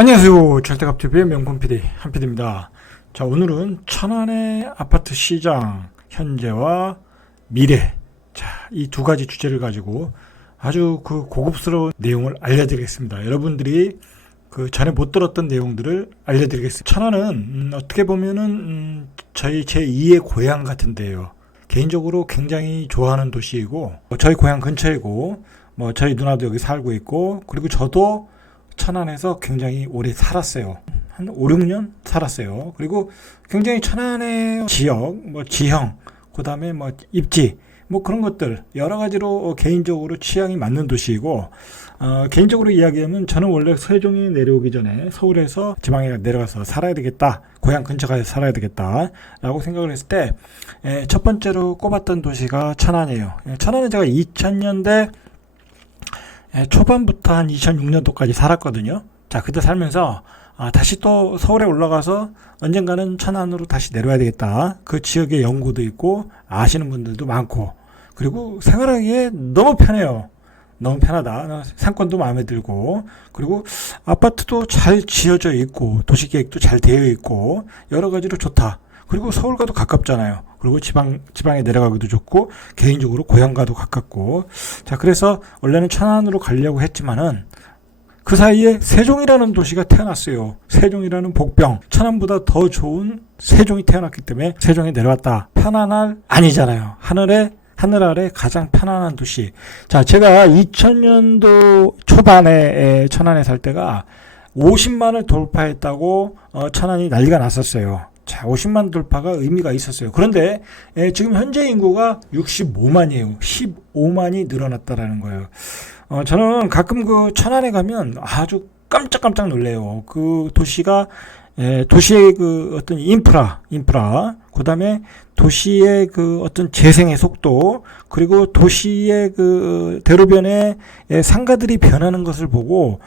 안녕하세요. 절대값TV의 명품 PD 한PD입니다. 자, 오늘은 천안의 아파트 시장 현재와 미래, 자, 이 두 가지 주제를 가지고 아주 고급스러운 내용을 알려드리겠습니다. 여러분들이 전에 못 들었던 내용들을 알려드리겠습니다. 천안은 어떻게 보면은 제 2의 고향 같은데요. 개인적으로 굉장히 좋아하는 도시이고, 저희 고향 근처이고, 저희 누나도 여기 살고 있고, 그리고 저도 천안에서 굉장히 오래 살았어요. 한 5, 6년 살았어요. 그리고 굉장히 천안의 지역, 지형, 그 다음에 입지, 그런 것들, 여러 가지로 개인적으로 취향이 맞는 도시이고, 개인적으로 이야기하면 저는 원래 세종에 내려오기 전에 서울에서 지방에 내려가서 살아야 되겠다. 고향 근처 가서 살아야 되겠다. 라고 생각을 했을 때, 첫 번째로 꼽았던 도시가 천안이에요. 천안은 제가 2000년대 초반부터 한 2006년도까지 살았거든요. 자, 그때 살면서 다시 또 서울에 올라가서 언젠가는 천안으로 다시 내려와야 되겠다. 그 지역에 연고도 있고 아시는 분들도 많고, 그리고 생활하기에 너무 편해요. 너무 편하다. 상권도 마음에 들고, 그리고 아파트도 잘 지어져 있고 도시계획도 잘 되어 있고 여러 가지로 좋다. 그리고 서울과도 가깝잖아요. 그리고 지방에 내려가기도 좋고, 개인적으로 고향과도 가깝고. 자, 그래서 원래는 천안으로 가려고 했지만은, 그 사이에 세종이라는 도시가 태어났어요. 세종이라는 복병. 천안보다 더 좋은 세종이 태어났기 때문에 세종에 내려왔다. 편안할? 아니잖아요. 하늘 아래 가장 편안한 도시. 자, 제가 2000년도 초반에 천안에 살 때가 50만을 돌파했다고 천안이 난리가 났었어요. 자, 50만 돌파가 의미가 있었어요. 그런데 지금 현재 인구가 65만이에요. 15만이 늘어났다라는 거예요. 저는 가끔 천안에 가면 아주 깜짝깜짝 놀래요. 그 도시가 도시의 어떤 인프라, 그다음에 도시의 어떤 재생의 속도, 그리고 도시의 대로변에 상가들이 변하는 것을 보고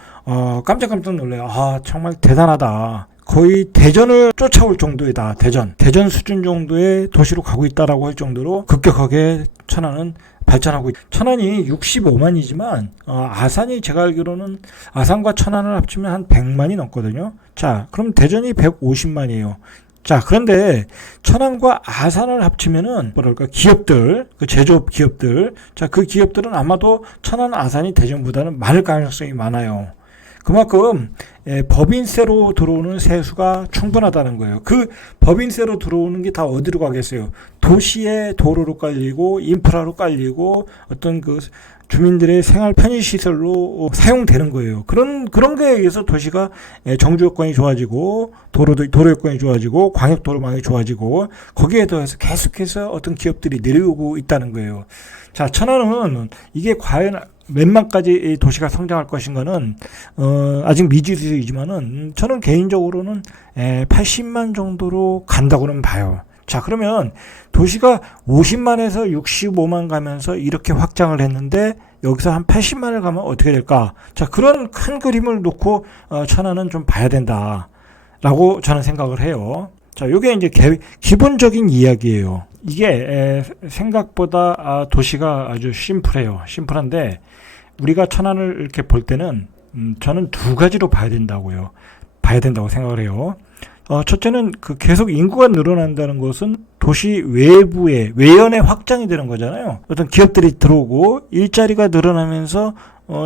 깜짝깜짝 놀래요. 아, 정말 대단하다. 거의 대전을 쫓아올 정도이다. 대전 수준 정도의 도시로 가고 있다라고 할 정도로 급격하게 천안은 발전하고 있다. 천안이 65만이지만 아산이 제가 알기로는 아산과 천안을 합치면 한 100만이 넘거든요. 자, 그럼 대전이 150만이에요. 자, 그런데 천안과 아산을 합치면은 기업들, 제조업 기업들, 자, 그 기업들은 아마도 천안, 아산이 대전보다는 많을 가능성이 많아요. 그만큼 법인세로 들어오는 세수가 충분하다는 거예요. 그 법인세로 들어오는 게 다 어디로 가겠어요? 도시의 도로로 깔리고 인프라로 깔리고 어떤 주민들의 생활 편의시설로 사용되는 거예요. 그런 거에 의해서 도시가 정주 여건이 좋아지고 도로 여건이 좋아지고 광역도로망이 좋아지고 거기에 더해서 계속해서 어떤 기업들이 내려오고 있다는 거예요. 자, 천안은 이게 과연 몇만까지 도시가 성장할 것인가는 아직 미지수이지만은 저는 개인적으로는 80만 정도로 간다고는 봐요. 자, 그러면 도시가 50만에서 65만 가면서 이렇게 확장을 했는데 여기서 한 80만을 가면 어떻게 될까? 자, 그런 큰 그림을 놓고 천안은 좀 봐야 된다라고 저는 생각을 해요. 자, 요게 이제 기본적인 이야기예요. 이게 생각보다 도시가 아주 심플한데 우리가 천안을 이렇게 볼 때는 저는 두 가지로 봐야 된다고 생각을 해요. 첫째는 계속 인구가 늘어난다는 것은 도시 외연의 확장이 되는 거잖아요. 어떤 기업들이 들어오고 일자리가 늘어나면서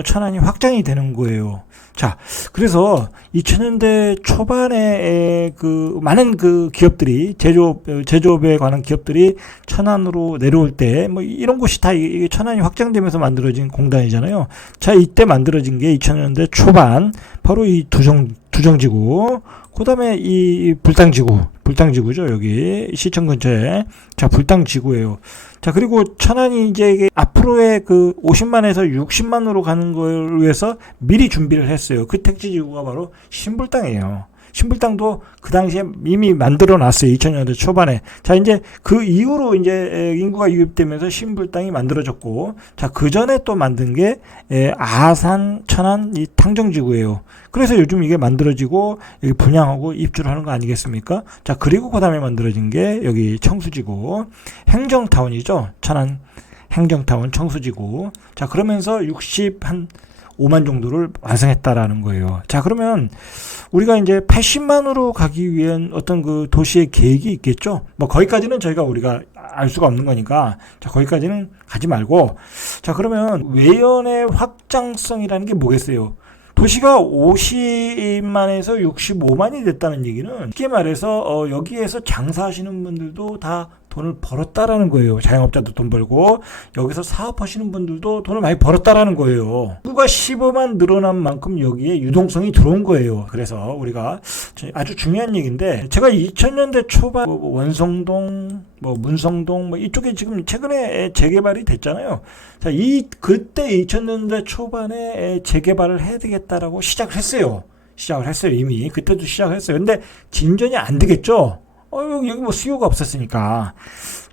천안이 확장이 되는 거예요. 자, 그래서 2000년대 초반에 많은 기업들이 제조업에 관한 기업들이 천안으로 내려올 때 이런 곳이 다 천안이 확장되면서 만들어진 공단이잖아요. 자, 이때 만들어진 게 2000년대 초반 바로 이 두정지구, 그다음에 이 불당지구죠. 여기 시청 근처에. 자, 불당지구예요. 자, 그리고 천안이 이제 앞으로의 50만에서 60만으로 가는 걸 위해서 미리 준비를 했어요. 그 택지지구가 바로 신불당이에요. 신불당도 그 당시에 이미 만들어 놨어요. 2000년대 초반에. 자, 이제 그 이후로 이제 인구가 유입되면서 신불당이 만들어졌고, 자, 그 전에 또 만든 게 아산, 천안 이 탕정지구예요. 그래서 요즘 이게 만들어지고 여기 분양하고 입주를 하는 거 아니겠습니까? 자, 그리고 그 다음에 만들어진 게 여기 청수지구, 행정타운이죠. 천안 행정타운 청수지구. 자, 그러면서 5만 정도를 완성했다라는 거예요. 자, 그러면 우리가 이제 80만으로 가기 위한 어떤 그 도시의 계획이 있겠죠. 뭐 거기까지는 우리가 알 수가 없는 거니까, 자, 거기까지는 가지 말고, 자, 그러면 외연의 확장성이라는 게 뭐겠어요? 도시가 50만에서 65만이 됐다는 얘기는 쉽게 말해서 여기에서 장사하시는 분들도 다 돈을 벌었다라는 거예요. 자영업자도 돈 벌고 여기서 사업하시는 분들도 돈을 많이 벌었다라는 거예요. 인구가 15만 늘어난 만큼 여기에 유동성이 들어온 거예요. 그래서 우리가 아주 중요한 얘기인데, 제가 2000년대 초반 원성동, 문성동 이쪽에 지금 최근에 재개발이 됐잖아요. 자, 그때 2000년대 초반에 재개발을 해야 되겠다라고 시작을 했어요. 이미. 그때도 시작을 했어요. 근데 진전이 안 되겠죠? 여기 뭐 수요가 없었으니까.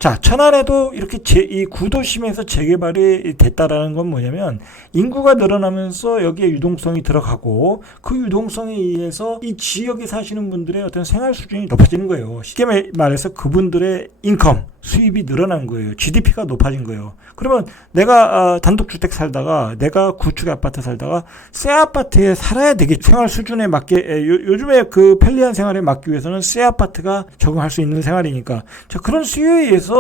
자, 천안에도 이렇게 이 구도심에서 재개발이 됐다라는 건 뭐냐면, 인구가 늘어나면서 여기에 유동성이 들어가고, 그 유동성에 의해서 이 지역에 사시는 분들의 어떤 생활 수준이 높아지는 거예요. 쉽게 말해서 그분들의 인컴, 수입이 늘어난 거예요. GDP가 높아진 거예요. 그러면 내가 단독주택 살다가, 내가 구축 아파트 살다가 새 아파트에 살아야 되겠죠. 생활 수준에 맞게, 요즘에 그 편리한 생활에 맞기 위해서는 새 아파트가 적응할 수 있는 생활이니까. 자, 그런 수요에 의해서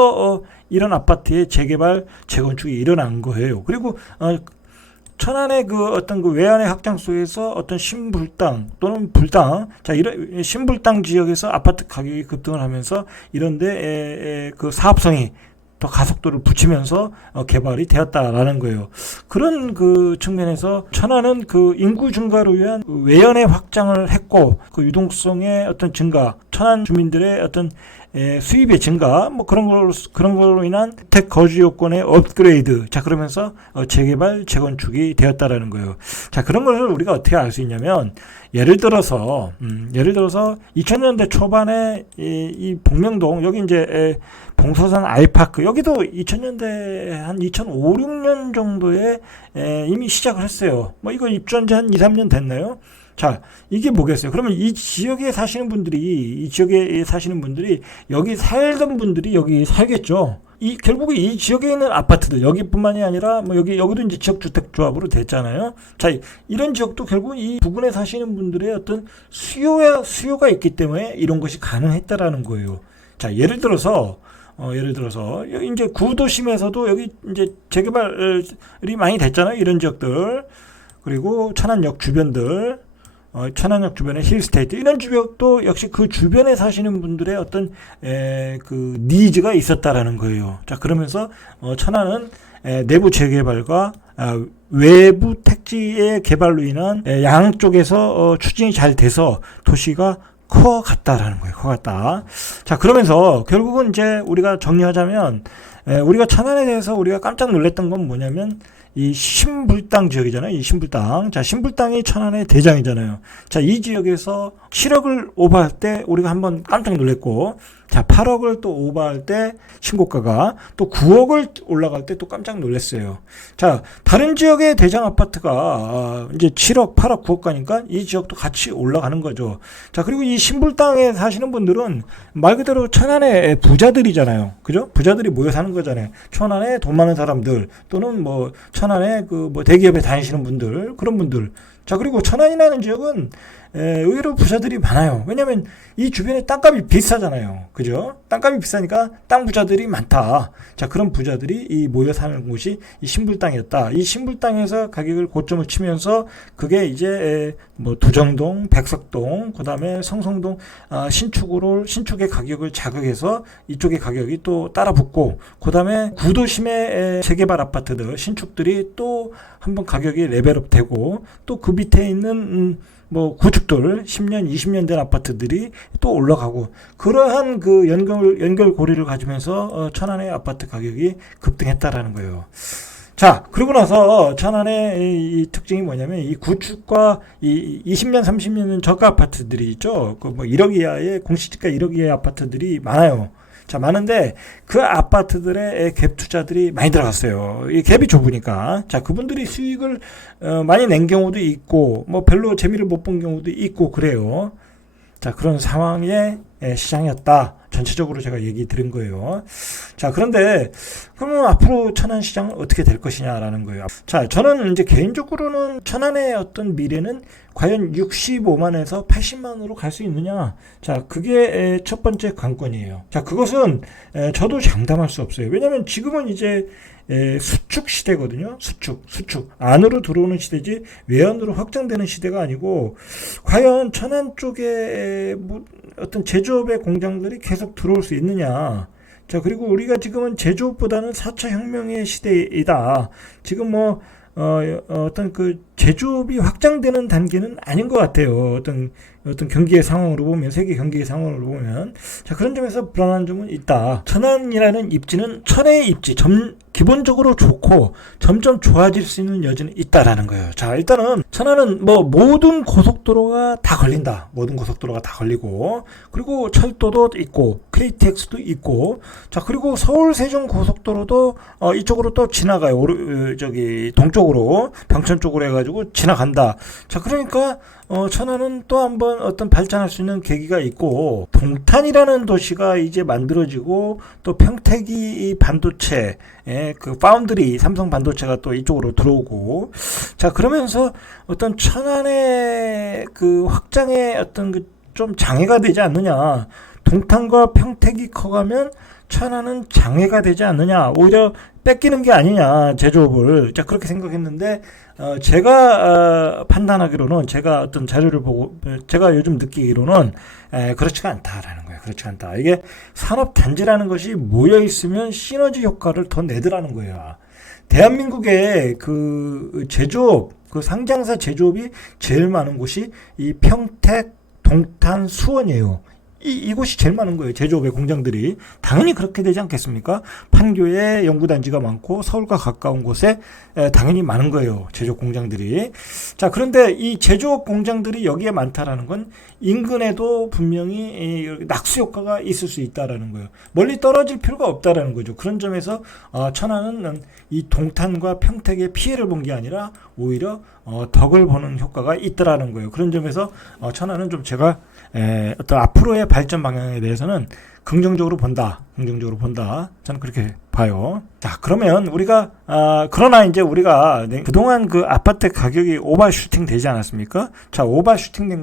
이런 아파트의 재개발, 재건축이 일어난 거예요. 그리고 천안의 그 어떤 그 외연의 확장 속에서 어떤 신불당 또는 불당, 자, 이런 신불당 지역에서 아파트 가격이 급등을 하면서 이런데 그 사업성이 더 가속도를 붙이면서 개발이 되었다라는 거예요. 그런 그 측면에서 천안은 그 인구 증가로 위한 외연의 확장을 했고, 그 유동성의 어떤 증가, 천안 주민들의 어떤 수입의 증가, 그런 걸로 인한 주택 거주 요건의 업그레이드. 자, 그러면서 재개발, 재건축이 되었다라는 거예요. 자, 그런 것을 우리가 어떻게 알 수 있냐면, 예를 들어서 2000년대 초반에 이 복명동, 여기 이제 봉서산 아이파크, 여기도 2000년대 한 2005, 6년 정도에 이미 시작을 했어요. 이거 입주한 지 한 2, 3년 됐나요? 자, 이게 뭐겠어요? 그러면 이 지역에 사시는 분들이 여기 살던 분들이 여기 살겠죠. 결국에 이 지역에 있는 아파트들, 여기뿐만이 아니라 여기도 이제 지역주택조합으로 됐잖아요. 자, 이런 지역도 결국 이 부근에 사시는 분들의 어떤 수요가 있기 때문에 이런 것이 가능했다라는 거예요. 자, 예를 들어서 이제 구도심에서도 여기 이제 재개발이 많이 됐잖아요. 이런 지역들. 그리고 천안역 주변들, 천안역 주변의 힐스테이트, 이런 지역도 역시 그 주변에 사시는 분들의 어떤 그 니즈가 있었다라는 거예요. 자, 그러면서 천안은 내부 재개발과 외부 택지의 개발로 인한 양쪽에서 추진이 잘 돼서 도시가 커갔다라는 거예요. 커갔다. 자, 그러면서 결국은 이제 우리가 정리하자면, 우리가 천안에 대해서 우리가 깜짝 놀랐던 건 뭐냐면, 이 신불당 지역이잖아요. 이 신불당. 자, 신불당이 천안의 대장이잖아요. 자, 이 지역에서 7억을 오버할 때 우리가 한번 깜짝 놀랐고, 자, 8억을 또 오버할 때 신고가가, 또 9억을 올라갈 때 또 깜짝 놀랐어요. 자, 다른 지역의 대장 아파트가 이제 7억, 8억, 9억 가니까 이 지역도 같이 올라가는 거죠. 자, 그리고 이 신불당에 사시는 분들은 말 그대로 천안의 부자들이잖아요. 그죠? 부자들이 모여 사는 거잖아요. 천안에 돈 많은 사람들, 또는 천안에 대기업에 다니시는 분들, 그런 분들. 자, 그리고 천안이라는 지역은 의외로 부자들이 많아요. 왜냐면 이 주변에 땅값이 비싸잖아요. 그죠? 땅값이 비싸니까 땅 부자들이 많다. 자, 그런 부자들이 이 모여 사는 곳이 이 신불당이었다. 이 신불당에서 가격을 고점을 치면서 그게 이제 두정동, 백석동, 그다음에 성성동, 신축의 가격을 자극해서 이쪽의 가격이 또 따라 붙고, 그다음에 구도심의 재개발 아파트들, 신축들이 또 한번 가격이 레벨업 되고, 또 그 밑에 있는 구축들 10년, 20년 된 아파트들이 또 올라가고, 그러한 그 연결고리를 가지면서 천안의 아파트 가격이 급등했다라는 거예요. 자, 그러고 나서 천안의 이 특징이 뭐냐면, 이 구축과 이 20년, 30년 된 저가 아파트들이 있죠. 1억 이하의 공시지가 1억 이하의 아파트들이 많아요. 자, 많은데 그 아파트들의 갭 투자들이 많이 들어갔어요. 이 갭이 좁으니까. 자, 그분들이 수익을 많이 낸 경우도 있고, 별로 재미를 못 본 경우도 있고 그래요. 자, 그런 상황의 시장이었다. 전체적으로 제가 얘기 드린 거예요. 자, 그런데 그러면 앞으로 천안시장은 어떻게 될 것이냐라는 거예요. 자, 저는 이제 개인적으로는 천안의 어떤 미래는 과연 65만에서 80만으로 갈 수 있느냐? 자, 그게 첫 번째 관건이에요. 자, 그것은 저도 장담할 수 없어요. 왜냐하면 지금은 이제 수축 시대거든요. 수축. 안으로 들어오는 시대지 외연으로 확장되는 시대가 아니고, 과연 천안 쪽에 뭐 어떤 제조업의 공장들이 계속 들어올 수 있느냐. 자, 그리고 우리가 지금은 제조업보다는 4차 혁명의 시대이다. 지금 뭐 어떤 그 제조업이 확장되는 단계는 아닌 것 같아요. 어떤 경기의 상황으로 보면, 세계 경기의 상황으로 보면. 자, 그런 점에서 불안한 점은 있다. 천안이라는 입지는 천혜의 입지, 기본적으로 좋고 점점 좋아질 수 있는 여지는 있다라는 거예요. 자, 일단은 천안은 뭐 모든 고속도로가 다 걸린다. 모든 고속도로가 다 걸리고, 그리고 철도도 있고, KTX도 있고, 자, 그리고 서울 세종 고속도로도 이쪽으로 또 지나가요. 저기 동쪽으로, 병천 쪽으로 해가지고 지나간다. 자, 그러니까 천안은 또 한번 어떤 발전할 수 있는 계기가 있고, 동탄이라는 도시가 이제 만들어지고, 또 평택이 반도체, 그 파운드리 삼성 반도체가 또 이쪽으로 들어오고, 자, 그러면서 어떤 천안의 그 확장에 어떤 그 좀 장애가 되지 않느냐. 동탄과 평택이 커가면 천안은 장애가 되지 않느냐. 오히려 뺏기는 게 아니냐, 제조업을. 자, 그렇게 생각했는데, 제가 판단하기로는, 제가 어떤 자료를 보고 제가 요즘 느끼기로는 그렇지가 않다라는 거예요. 그렇지 않다. 이게 산업단지라는 것이 모여있으면 시너지 효과를 더 내더라는 거예요. 대한민국의 그 제조업, 그 상장사 제조업이 제일 많은 곳이 이 평택, 동탄, 수원이에요. 이곳이 제일 많은 거예요. 제조업의 공장들이. 당연히 그렇게 되지 않겠습니까? 판교에 연구단지가 많고 서울과 가까운 곳에 당연히 많은 거예요. 제조업 공장들이. 자, 그런데 이 제조업 공장들이 여기에 많다라는 건 인근에도 분명히 낙수 효과가 있을 수 있다라는 거예요. 멀리 떨어질 필요가 없다라는 거죠. 그런 점에서 천안은 이 동탄과 평택의 피해를 본 게 아니라 오히려 덕을 보는 효과가 있더라는 거예요. 그런 점에서 천안은 좀 제가 어떤 앞으로의 발전 방향에 대해서는 긍정적으로 본다. 저는 그렇게 봐요. 자, 그러면 우리가 그러나 이제 우리가 그동안 그 아파트 가격이 오버슈팅 되지 않았습니까? 자, 오버슈팅 된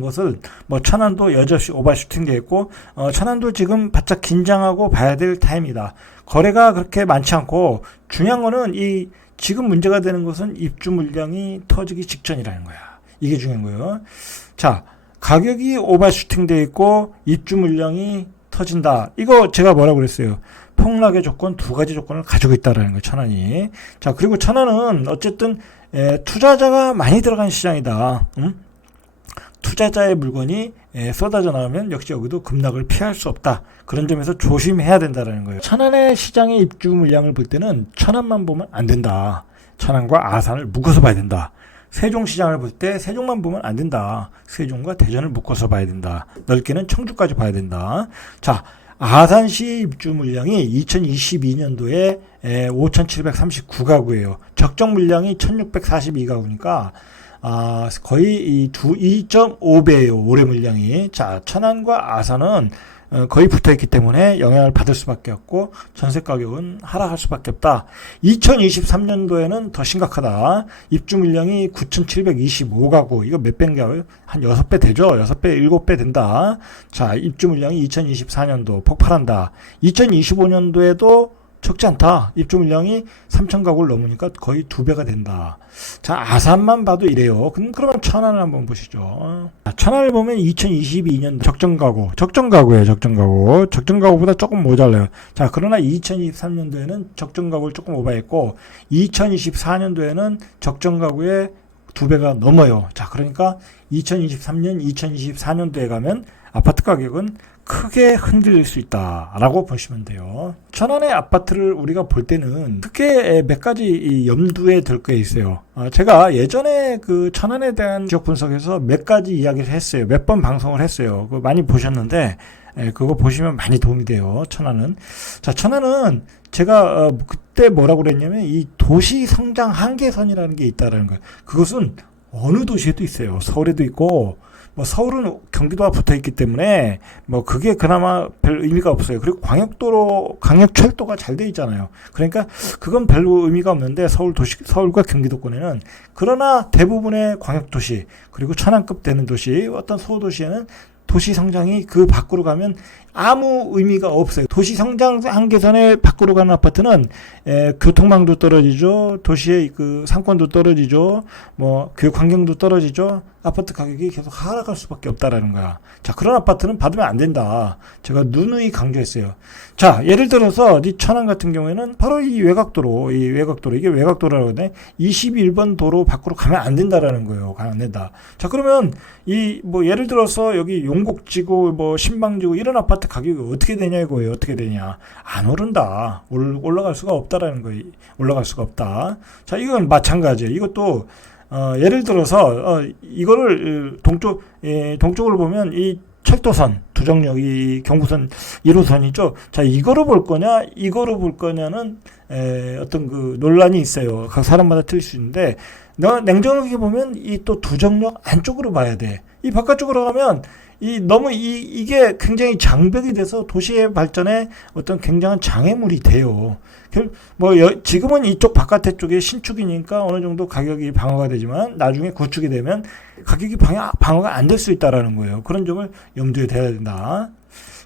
것을 뭐 천안도 여전히 오버슈팅 되었고, 천안도 지금 바짝 긴장하고 봐야 될 타임이다. 거래가 그렇게 많지 않고, 중요한 거는 이 지금 문제가 되는 것은 입주 물량이 터지기 직전이라는 거야. 이게 중요한 거예요. 자, 가격이 오버슈팅 되어 있고 입주 물량이 터진다. 이거 제가 뭐라고 그랬어요? 폭락의 조건, 두 가지 조건을 가지고 있다라는 거예요, 천안이. 자, 그리고 천안은 어쨌든 투자자가 많이 들어간 시장이다. 투자자의 물건이 쏟아져 나오면 역시 여기도 급락을 피할 수 없다. 그런 점에서 조심해야 된다는 거예요. 천안의 시장의 입주 물량을 볼 때는 천안만 보면 안 된다. 천안과 아산을 묶어서 봐야 된다. 세종시장을 볼 때 세종만 보면 안 된다. 세종과 대전을 묶어서 봐야 된다. 넓게는 청주까지 봐야 된다. 자, 아산시 입주 물량이 2022년도에 5,739가구예요. 적정 물량이 1,642가구니까 거의 2.5배예요. 올해 물량이. 자, 천안과 아산은 거의 붙어있기 때문에 영향을 받을 수밖에 없고 전세 가격은 하락할 수밖에 없다. 2023년도에는 더 심각하다. 입주 물량이 9,725가구. 이거 몇 배인가요? 한 6배 되죠? 6배, 7배 된다. 자, 입주 물량이 2024년도 폭발한다. 2025년도에도 적지 않다. 입주 물량이 3,000가구를 넘으니까 거의 2배가 된다. 자, 아산만 봐도 이래요. 그러면 천안을 한번 보시죠. 천안을 보면 2022년 적정가구예요. 적정가구보다 조금 모자라요. 자, 그러나 2023년도에는 적정가구를 조금 오버했고 2024년도에는 적정가구의 2배가 넘어요. 자, 그러니까 2023년, 2024년도에 가면 아파트 가격은 크게 흔들릴 수 있다라고 보시면 돼요. 천안의 아파트를 우리가 볼 때는 크게 몇 가지 염두에 들 게 있어요. 제가 예전에 그 천안에 대한 지역 분석에서 몇 가지 이야기를 했어요. 몇 번 방송을 했어요. 그거 많이 보셨는데 그거 보시면 많이 도움이 돼요. 천안은. 자, 천안은 제가 그때 뭐라고 그랬냐면 이 도시 성장 한계선이라는 게 있다라는 거예요. 그것은 어느 도시에도 있어요. 서울에도 있고 뭐 서울은 경기도와 붙어 있기 때문에 뭐 그게 그나마 별 의미가 없어요. 그리고 광역철도가 잘 돼 있잖아요. 그러니까 그건 별로 의미가 없는데 서울과 경기도권에는. 그러나 대부분의 광역도시 그리고 천안급 되는 도시, 어떤 소도시에는 도시 성장이 그 밖으로 가면 아무 의미가 없어요. 도시 성장 한계선의 밖으로 가는 아파트는 교통망도 떨어지죠. 도시의 그 상권도 떨어지죠. 뭐 교육 환경도 떨어지죠. 아파트 가격이 계속 하락할 수밖에 없다라는 거야. 자, 그런 아파트는 받으면 안 된다. 제가 누누이 강조했어요. 자, 예를 들어서 이 천안 같은 경우에는 바로 이 외곽도로, 이게 외곽도라고 하네. 21번 도로 밖으로 가면 안 된다라는 거예요. 가면 안 된다. 자, 그러면 뭐 예를 들어서 여기 용곡지구, 뭐 신방지구 이런 아파트 가격이 어떻게 되냐 이거예요. 어떻게 되냐? 안 오른다. 올라갈 수가 없다라는 거예요. 올라갈 수가 없다. 자, 이건 마찬가지예요. 이것도 예를 들어서 이거를 동쪽으로 보면 이 철도선 두정역 이 경부선 1호선이죠. 자, 이거로 볼 거냐 이거로 볼 거냐는 어떤 그 논란이 있어요. 각 사람마다 틀릴 수 있는데 냉정하게 보면 이 또 두정역 안쪽으로 봐야 돼. 이 바깥쪽으로 가면 이게 굉장히 장벽이 돼서 도시의 발전에 어떤 굉장한 장애물이 돼요. 지금은 이쪽 바깥에 쪽에 신축이니까 어느 정도 가격이 방어가 되지만 나중에 구축이 되면 가격이 방어가 안 될 수 있다라는 거예요. 그런 점을 염두에 둬야 된다.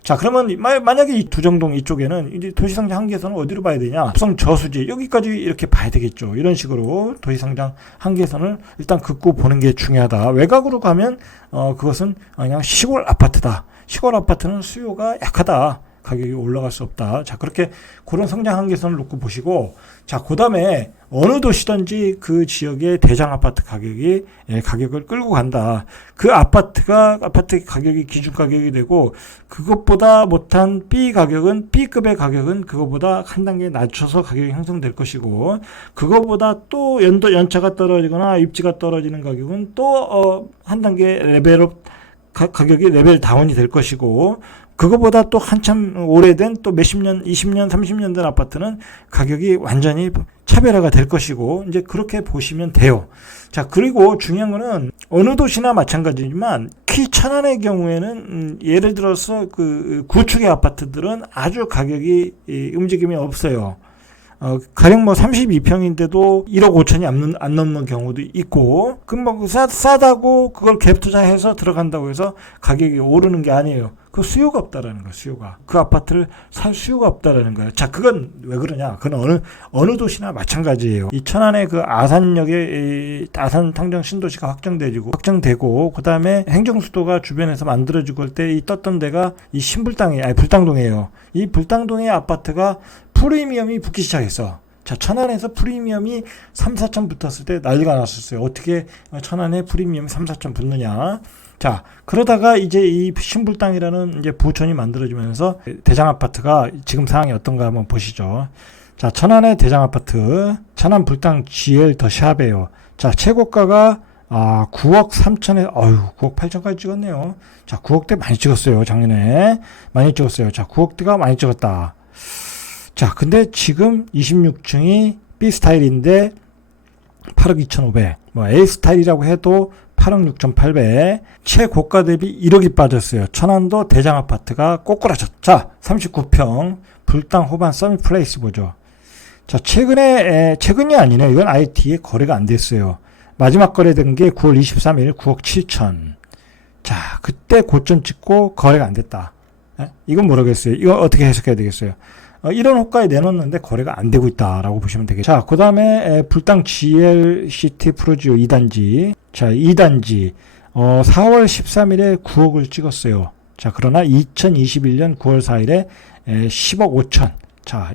자, 그러면 만약에 이 두정동 이쪽에는 이제 도시성장 한계선은 어디로 봐야 되냐? 합성 저수지 여기까지 이렇게 봐야 되겠죠. 이런 식으로 도시성장 한계선을 일단 긋고 보는 게 중요하다. 외곽으로 가면 그것은 그냥 시골 아파트다. 시골 아파트는 수요가 약하다. 가격이 올라갈 수 없다. 자, 그렇게 그런 성장 한계선을 놓고 보시고, 자, 그 다음에 어느 도시든지 그 지역의 대장 아파트 가격을 끌고 간다. 그 아파트 가격이 기준 가격이 되고, 그것보다 못한 B급의 가격은 그것보다 한 단계 낮춰서 가격이 형성될 것이고, 그것보다 또 연차가 떨어지거나 입지가 떨어지는 가격은 또 한 단계 가격이 레벨 다운이 될 것이고, 그거보다 또 한참 오래된 또 몇십 년, 20년, 30년 된 아파트는 가격이 완전히 차별화가 될 것이고, 이제 그렇게 보시면 돼요. 자, 그리고 중요한 거는 어느 도시나 마찬가지지만 천안의 경우에는 예를 들어서 그 구축의 아파트들은 아주 가격이 움직임이 없어요. 가령 뭐 32평인데도 1억 5천이 안 넘는 경우도 있고, 뭐 싸다고 그걸 갭 투자해서 들어간다고 해서 가격이 오르는 게 아니에요. 그 수요가 없다라는 거예요, 수요가. 그 아파트를 살 수요가 없다라는 거예요. 자, 그건 왜 그러냐? 그건 어느 도시나 마찬가지예요. 이 천안의 그 아산역에 아산 탕정 신도시가 확정되고, 그 다음에 행정수도가 주변에서 만들어지고 할 때 이 떴던 데가 이 불당동이에요. 이 불당동의 아파트가 프리미엄이 붙기 시작했어. 자, 천안에서 프리미엄이 3, 4천 붙었을 때 난리가 났었어요. 어떻게 천안에 프리미엄이 3, 4천 붙느냐? 자, 그러다가 이제 이 신불당이라는 이제 부촌이 만들어지면서 대장 아파트가 지금 상황이 어떤가 한번 보시죠. 자, 천안의 대장 아파트, 천안 불당 GL 더 샵이에요. 자, 최고가가 9억 3천에 9억 8천까지 찍었네요. 자, 9억대 많이 찍었어요. 작년에 많이 찍었어요. 자, 9억대가 많이 찍었다. 자, 근데 지금 26층이 B 스타일인데 8억 2,500. 뭐 A 스타일이라고 해도 8억 6,800. 최고가 대비 1억이 빠졌어요. 천안도 대장 아파트가 꼬꾸라졌. 자, 39평 불당 호반 서밋플레이스 보죠. 자, 최근이 아니네. 이건 아예 뒤에 거래가 안 됐어요. 마지막 거래된 게 9월 23일 9억 7천. 자, 그때 고점 찍고 거래가 안 됐다. 이건 모르겠어요. 이거 어떻게 해석해야 되겠어요? 이런 호가에 내놓는데 거래가 안 되고 있다라고 보시면 되겠죠. 자, 그 다음에 불당 GLCT 프로지오 2단지. 자, 2단지 4월 13일에 9억을 찍었어요. 자, 그러나 2021년 9월 4일에 10억 5천. 자,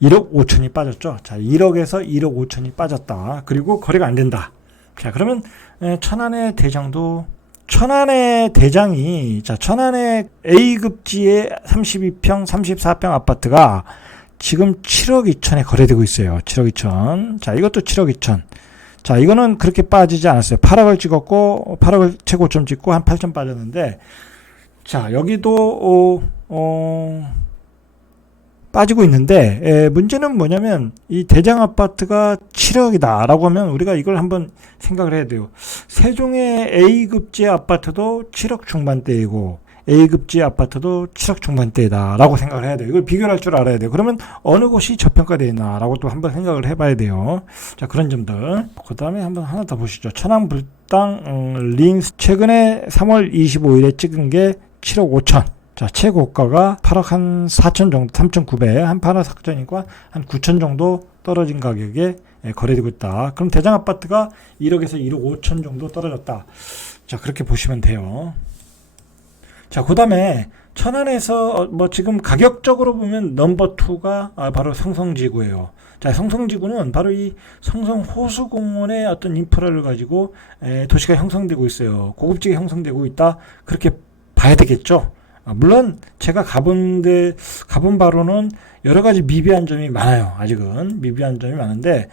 1억 5천이 빠졌죠. 자, 1억에서 1억 5천이 빠졌다. 그리고 거래가 안 된다. 자, 그러면 천안의 대장이, 자, 천안의 A급지의 32평, 34평 아파트가 지금 7억 2천에 거래되고 있어요. 7억 2천. 자, 이것도 7억 2천. 자, 이거는 그렇게 빠지지 않았어요. 8억을 찍었고, 8억을 최고점 찍고 한 8천 빠졌는데, 자, 여기도, 빠지고 있는데 문제는 뭐냐면 이 대장 아파트가 7억이다 라고 하면 우리가 이걸 한번 생각을 해야 돼요. 세종의 A급지 아파트도 7억 중반대이고 A급지 아파트도 7억 중반대다 라고 생각을 해야 돼요. 이걸 비교를 할 줄 알아야 돼요. 그러면 어느 곳이 저평가되어 있나 라고 또 한번 생각을 해봐야 돼요. 자, 그런 점들. 그 다음에 한번 하나 더 보시죠. 천안불당 링스 최근에 3월 25일에 찍은 게 7억 5천. 자, 최고가가 8억 한 4천 정도, 3,900, 한 8억 4천이니까 한 9천 정도 떨어진 가격에 거래되고 있다. 그럼 대장 아파트가 1억에서 1억 5천 정도 떨어졌다. 자, 그렇게 보시면 돼요. 자, 그 다음에 천안에서 뭐 지금 가격적으로 보면 넘버 2가 바로 성성지구예요. 자, 성성지구는 바로 이 성성 호수공원의 어떤 인프라를 가지고 도시가 형성되고 있어요. 고급지게 형성되고 있다. 그렇게 봐야 되겠죠. 물론 제가 가본 바로는 여러 가지 미비한 점이 많아요. 아직은 미비한 점이 많은데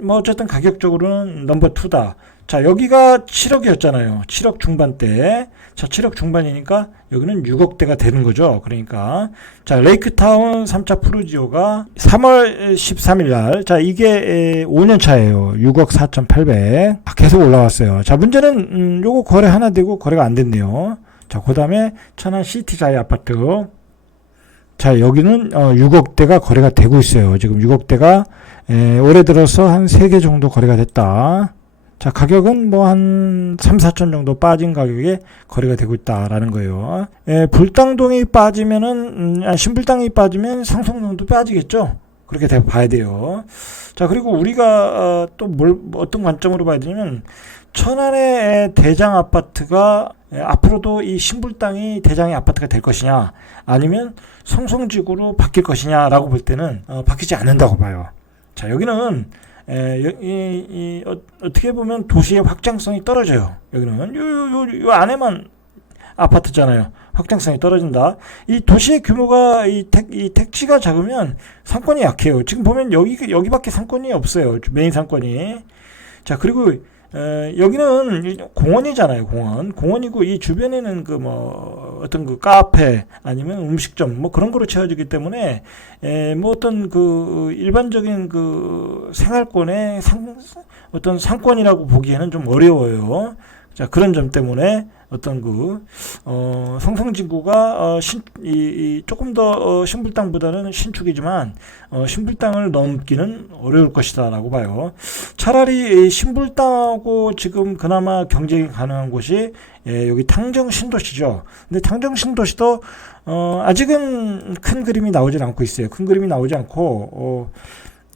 뭐 어쨌든 가격적으로는 넘버 2다. 자, 여기가 7억이었잖아요. 7억 중반대. 자, 7억 중반이니까 여기는 6억대가 되는 거죠. 그러니까 자, 레이크타운 3차 푸르지오가 3월 13일 날, 자, 이게 5년 차예요. 6억 4,800. 계속 올라왔어요. 자, 문제는 요거 거래 하나 되고 거래가 안 됐네요. 자, 그 다음에 천안 시티자이 아파트. 자, 여기는 6억대가 거래가 되고 있어요. 지금 6억대가 올해 들어서 한 3개 정도 거래가 됐다. 자, 가격은 뭐 한 3, 4천 정도 빠진 가격에 거래가 되고 있다라는 거예요. 불당동이 빠지면은, 신불당이 빠지면 상속동도 빠지겠죠? 그렇게 봐야 돼요. 자, 그리고 우리가 또 어떤 관점으로 봐야 되냐면, 천안의 대장 아파트가 앞으로도 이 신불당이 대장의 아파트가 될 것이냐, 아니면 성성지구로 바뀔 것이냐라고 볼 때는 바뀌지 않는다고 봐요. 자, 여기는 어떻게 보면 도시의 확장성이 떨어져요. 여기는 요 안에만 아파트잖아요. 확장성이 떨어진다. 이 도시의 규모가 이 택지가 작으면 상권이 약해요. 지금 보면 여기밖에 상권이 없어요. 메인 상권이. 자, 그리고 여기는 공원이잖아요. 공원이고 이 주변에는 그 뭐 어떤 그 카페 아니면 음식점 뭐 그런 거로 채워지기 때문에 뭐 어떤 그 일반적인 그 생활권의 어떤 상권이라고 보기에는 좀 어려워요. 자, 그런 점 때문에 어떤 그 성성지구가 조금 더 신불당보다는 신축이지만 신불당을 넘기는 어려울 것이다라고 봐요. 차라리 신불당하고 지금 그나마 경쟁이 가능한 곳이 여기 탕정 신도시죠. 근데 탕정 신도시도 아직은 큰 그림이 나오질 않고 있어요. 큰 그림이 나오지 않고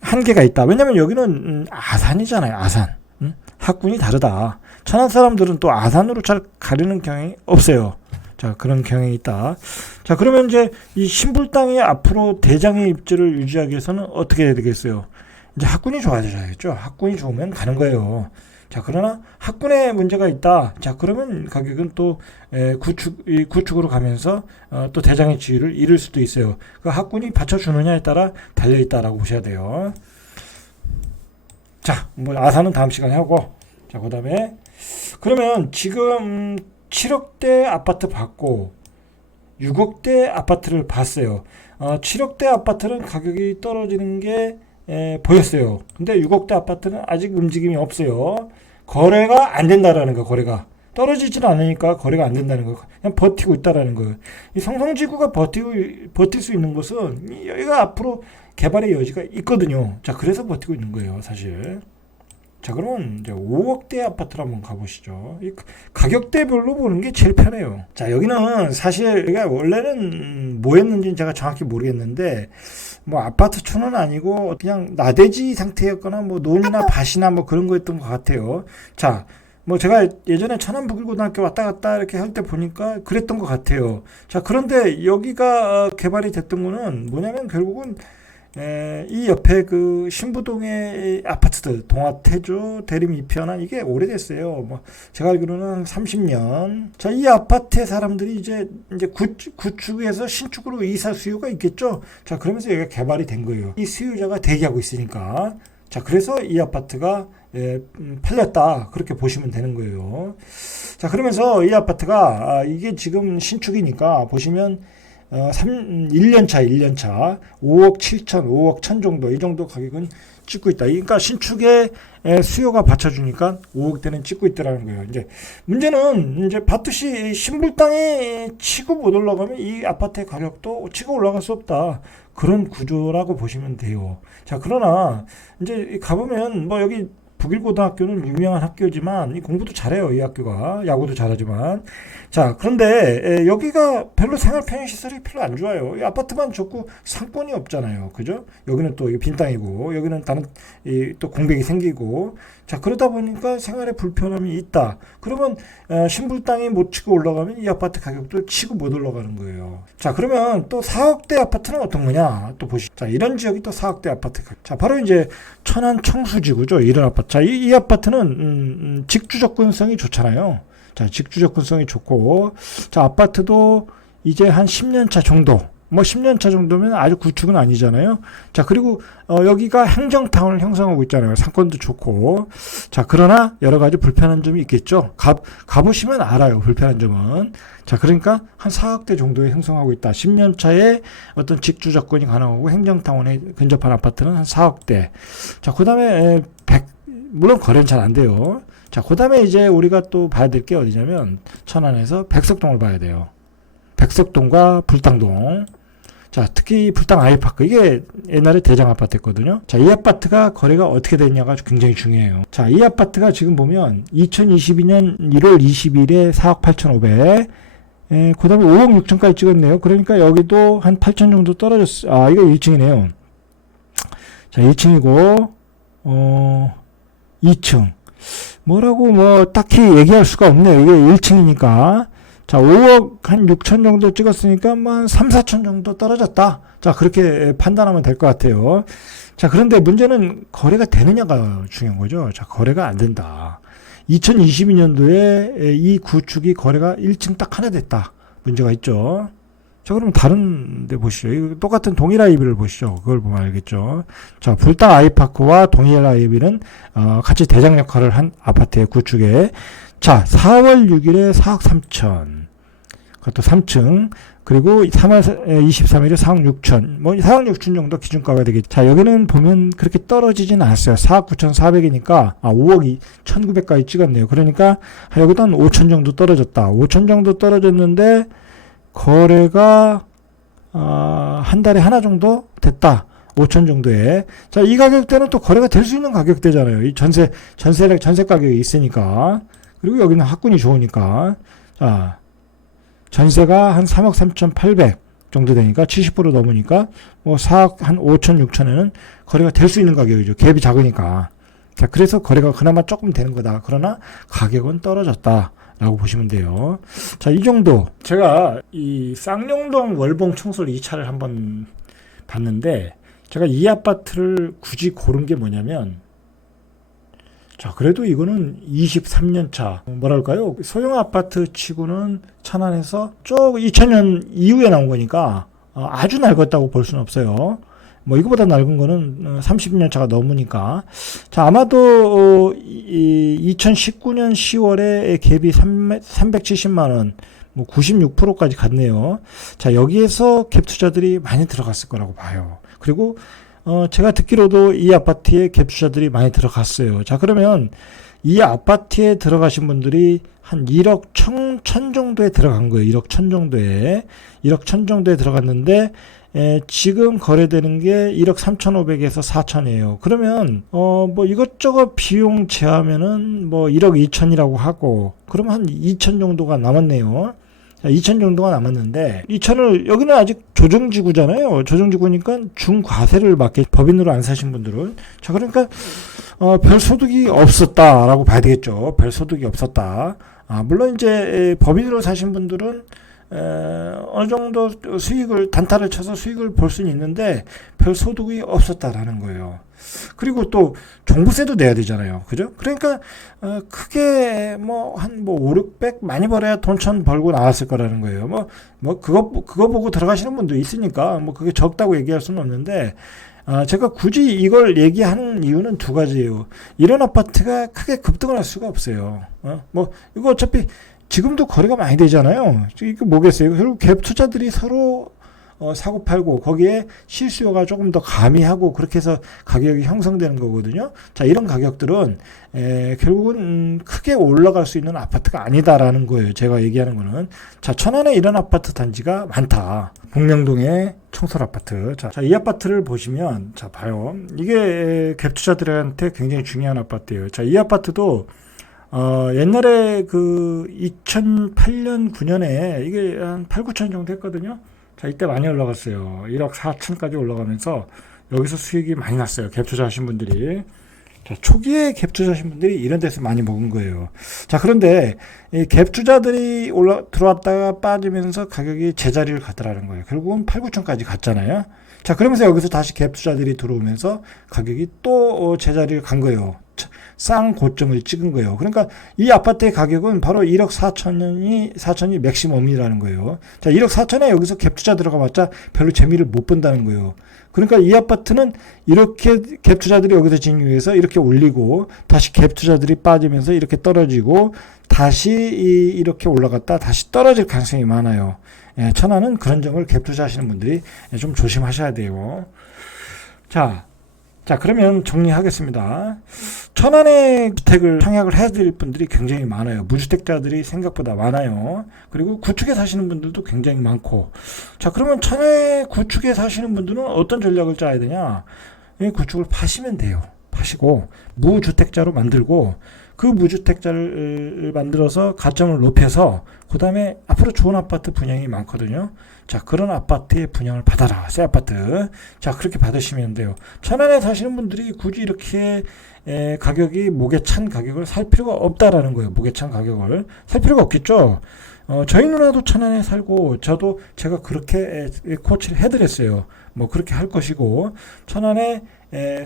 한계가 있다. 왜냐면 여기는 아산이잖아요. 아산. 학군이 다르다. 천안 사람들은 또 아산으로 잘 가려는 경향이 없어요. 자, 그런 경향이 있다. 자, 그러면 이제 이 신불당이 앞으로 대장의 입지를 유지하기 위해서는 어떻게 해야 되겠어요? 이제 학군이 좋아져야겠죠. 학군이 좋으면 가는 거예요. 자, 그러나 학군에 문제가 있다. 자, 그러면 가격은 또 구축으로 가면서 또 대장의 지위를 잃을 수도 있어요. 그 학군이 받쳐주느냐에 따라 달려있다라고 보셔야 돼요. 자, 뭐 아산은 다음 시간에 하고, 자, 그 다음에 그러면 지금 7억대 아파트 받고 6억대 아파트를 봤어요. 7억대 아파트는 가격이 떨어지는 게 보였어요. 근데 6억대 아파트는 아직 움직임이 없어요. 거래가 안 된다라는 거. 거래가 떨어지지는 않으니까 거래가 안 된다는 거. 그냥 버티고 있다라는 거예요. 이 성성지구가 버틸 수 있는 것은 여기가 앞으로 개발의 여지가 있거든요. 자, 그래서 버티고 있는 거예요, 사실. 자, 그러면 이제 5억대 아파트로 한번 가보시죠. 이 가격대별로 보는 게 제일 편해요. 자, 여기는 사실 여기가 원래는 뭐였는지는 제가 정확히 모르겠는데, 뭐 아파트촌은 아니고 그냥 나대지 상태였거나 뭐 논이나 밭이나 뭐 그런 거였던 것 같아요. 자, 뭐 제가 예전에 천안북일고등학교 왔다 갔다 이렇게 할 때 보니까 그랬던 것 같아요. 자, 그런데 여기가 개발이 됐던 거는 뭐냐면 결국은 이 옆에 그 신부동의 아파트들, 동아태조, 대림 이편한 이게 오래됐어요. 뭐 제가 알기로는 30년. 자, 이 아파트의 사람들이 이제 구축에서 신축으로 이사 수요가 있겠죠. 자, 그러면서 여기가 개발이 된 거예요. 이 수요자가 대기하고 있으니까. 자, 그래서 이 아파트가 팔렸다. 그렇게 보시면 되는 거예요. 자, 그러면서 이 아파트가 이게 지금 신축이니까 보시면 1년차 5억 7천, 5억 1천 정도, 이 정도 가격은 찍고 있다. 그러니까 신축에 수요가 받쳐주니까 5억대는 찍고 있다라는 거예요. 이제 문제는 이제 봤듯이 신불 땅에 치고 못 올라가면 이 아파트의 가격도 치고 올라갈 수 없다. 그런 구조라고 보시면 돼요. 자, 그러나 이제 가보면 뭐 여기 북일고등학교는 유명한 학교지만 이 공부도 잘해요. 이 학교가 야구도 잘하지만. 자, 그런데 여기가 별로 생활 편의 시설이 별로 안 좋아요. 이 아파트만 좋고 상권이 없잖아요. 그죠? 여기는 또 빈 땅이고 여기는 다른 또 공백이 생기고. 자, 그러다 보니까 생활에 불편함이 있다. 그러면 신불 땅이 못 치고 올라가면 이 아파트 가격도 치고 못 올라가는 거예요. 자, 그러면 또 4억대 아파트는 어떤 거냐? 또 보시죠. 자, 이런 지역이 또 4억대 아파트. 자, 바로 이제 천안 청수지구죠. 이런 아파트. 자, 이 아파트는 직주 접근성이 좋잖아요. 자, 직주 접근성이 좋고, 자, 아파트도 이제 한 10년 차 정도, 뭐 10년 차 정도면 아주 구축은 아니잖아요. 자, 그리고 여기가 행정타운을 형성하고 있잖아요. 상권도 좋고. 자, 그러나 여러 가지 불편한 점이 있겠죠. 가보시면 알아요. 불편한 점은. 자, 그러니까 한 4억대 정도에 형성하고 있다. 10년 차에 어떤 직주 접근이 가능하고 행정타운에 근접한 아파트는 한 4억대. 자, 그 다음에 물론 거래는 잘 안 돼요. 자, 그 다음에 이제 우리가 또 봐야 될 게 어디냐면 천안에서 백석동을 봐야 돼요. 백석동과 불당동. 자, 특히 불당 아이파크. 이게 옛날에 대장 아파트였거든요. 자, 이 아파트가 거래가 어떻게 됐냐가 굉장히 중요해요. 자, 이 아파트가 지금 보면 2022년 1월 20일에 4억 8,500. 그 다음에 5억 6천까지 찍었네요. 그러니까 여기도 한 8천 정도 떨어졌어요. 아, 이거 1층이네요. 자, 1층이고, 2층. 뭐라고 뭐 딱히 얘기할 수가 없네요. 이게 1층이니까. 자, 5억 한 6천 정도 찍었으니까 뭐 한 3, 4천 정도 떨어졌다. 자, 그렇게 판단하면 될 것 같아요. 자, 그런데 문제는 거래가 되느냐가 중요한 거죠. 자, 거래가 안 된다. 2022년도에 이 구축이 거래가 1층 딱 하나 됐다. 문제가 있죠. 자, 그럼 다른 데 보시죠. 똑같은 동일 아이비를 보시죠. 그걸 보면 알겠죠. 자, 불당 아이파크와 동일 아이비는 같이 대장 역할을 한 아파트의 구축에, 자, 4월 6일에 4억 3천. 그것도 3층. 그리고 3월 23일에 4억 6천. 뭐 4억 6천 정도 기준가가 되겠죠. 자, 여기는 보면 그렇게 떨어지진 않았어요. 4억 9,400이니까 5억 1,900까지 찍었네요. 그러니까 여기도 한 5천 정도 떨어졌다. 5천 정도 떨어졌는데 거래가 한 달에 하나 정도 됐다. 5천 정도에. 자, 이 가격대는 또 거래가 될 수 있는 가격대잖아요. 이 전세 가격이 있으니까. 그리고 여기는 학군이 좋으니까. 자, 전세가 한 3억 3,800 정도 되니까 70% 넘으니까 뭐 4억 한 5천 6천에는 거래가 될 수 있는 가격이죠. 갭이 작으니까. 자, 그래서 거래가 그나마 조금 되는 거다. 그러나 가격은 떨어졌다. 라고 보시면 돼요. 자, 이 정도. 제가 이 쌍용동 월봉 청솔 2차를 한번 봤는데, 제가 이 아파트를 굳이 고른 게 뭐냐면, 자, 그래도 이거는 23년 차. 뭐랄까요? 소형 아파트 치고는 천안에서 쭉 2000년 이후에 나온 거니까 아주 낡았다고 볼 수는 없어요. 뭐 이거보다 낡은 거는 30년 차가 넘으니까. 자, 아마도 2019년 10월에 갭이 370만 원, 뭐 96%까지 갔네요. 자, 여기에서 갭 투자들이 많이 들어갔을 거라고 봐요. 그리고 제가 듣기로도 이 아파트에 갭 투자들이 많이 들어갔어요. 자, 그러면 이 아파트에 들어가신 분들이 한 1억 1천 정도에 들어간 거예요. 1억 1천 정도에. 1억 1천 정도에 들어갔는데, 지금 거래되는 게 1억 3,500에서 4천이에요. 그러면 뭐 이것저것 비용 제하면은 뭐 1억 2천이라고 하고, 그러면 한 2천 정도가 남았네요. 2천 정도가 남았는데, 2천을 여기는 아직 조정지구잖아요. 조정지구니까 중과세를 받게, 법인으로 안 사신 분들은. 자, 그러니까 별 소득이 없었다라고 봐야 되겠죠. 별 소득이 없었다. 물론 이제 법인으로 사신 분들은 어느 정도 수익을, 단타를 쳐서 수익을 볼 수는 있는데 별 소득이 없었다라는 거예요. 그리고 또 종부세도 내야 되잖아요. 그죠? 그러니까 크게 뭐 한 5, 600 많이 벌어야 돈 1,000 벌고 나왔을 거라는 거예요. 뭐 그거 보고 들어가시는 분도 있으니까 뭐 그게 적다고 얘기할 수는 없는데, 제가 굳이 이걸 얘기하는 이유는 두 가지예요. 이런 아파트가 크게 급등을 할 수가 없어요. 뭐 이거 어차피 지금도 거래가 많이 되잖아요. 이거 뭐겠어요? 결국 갭 투자들이 서로 사고 팔고 거기에 실수요가 조금 더 가미하고 그렇게 해서 가격이 형성되는 거거든요. 자, 이런 가격들은 결국은 크게 올라갈 수 있는 아파트가 아니다라는 거예요. 제가 얘기하는 거는. 자, 천안에 이런 아파트 단지가 많다. 복명동의 청솔 아파트. 자, 이 아파트를 보시면, 자, 봐요. 이게 갭 투자들한테 굉장히 중요한 아파트예요. 자, 이 아파트도 옛날에 그 2008년, 9년에 이게 한 8, 9천 정도 했거든요. 자, 이때 많이 올라갔어요. 1억 4천까지 올라가면서 여기서 수익이 많이 났어요. 갭 투자하신 분들이. 자, 초기에 갭 투자하신 분들이 이런 데서 많이 먹은 거예요. 자, 그런데 이 갭 투자들이 들어왔다가 빠지면서 가격이 제자리를 가더라는 거예요. 결국은 8, 9천까지 갔잖아요. 자, 그러면서 여기서 다시 갭 투자들이 들어오면서 가격이 또 제자리를 간 거예요. 쌍 고점을 찍은 거예요. 그러니까 이 아파트의 가격은 바로 1억 4천이 맥시멈이라는 거예요. 자, 1억 4천에 여기서 갭 투자 들어가 봤자 별로 재미를 못 본다는 거예요. 그러니까 이 아파트는 이렇게 갭 투자들이 여기서 진입해서 이렇게 올리고 다시 갭 투자들이 빠지면서 이렇게 떨어지고 다시 이렇게 올라갔다 다시 떨어질 가능성이 많아요. 예, 천안은 그런 점을 갭 투자하시는 분들이 좀 조심하셔야 돼요. 자, 그러면 정리하겠습니다. 천안에 주택을 청약을 해드릴 분들이 굉장히 많아요. 무주택자들이 생각보다 많아요. 그리고 구축에 사시는 분들도 굉장히 많고. 자, 그러면 천안에 구축에 사시는 분들은 어떤 전략을 짜야 되냐? 이 구축을 파시면 돼요. 파시고 무주택자로 만들고 그 무주택자를 만들어서 가점을 높여서 그 다음에 앞으로 좋은 아파트 분양이 많거든요. 자, 그런 아파트의 분양을 받아라. 새 아파트. 자, 그렇게 받으시면 돼요. 천안에 사시는 분들이 굳이 이렇게 가격이 목에 찬 가격을 살 필요가 없다라는 거예요. 목에 찬 가격을 살 필요가 없겠죠. 저희 누나도 천안에 살고 저도 제가 그렇게 코치를 해드렸어요. 뭐 그렇게 할 것이고 천안에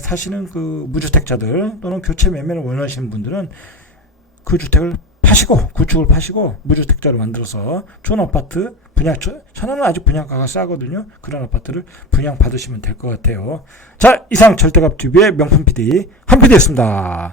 사시는 그 무주택자들 또는 교체 매매를 원하시는 분들은 그 주택을 파시고 구축을 파시고 무주택자로 만들어서 좋은 아파트 분양, 천안은 아직 분양가가 싸거든요. 그런 아파트를 분양 받으시면 될 것 같아요. 자, 이상 절대값TV의 명품 PD 한 PD였습니다.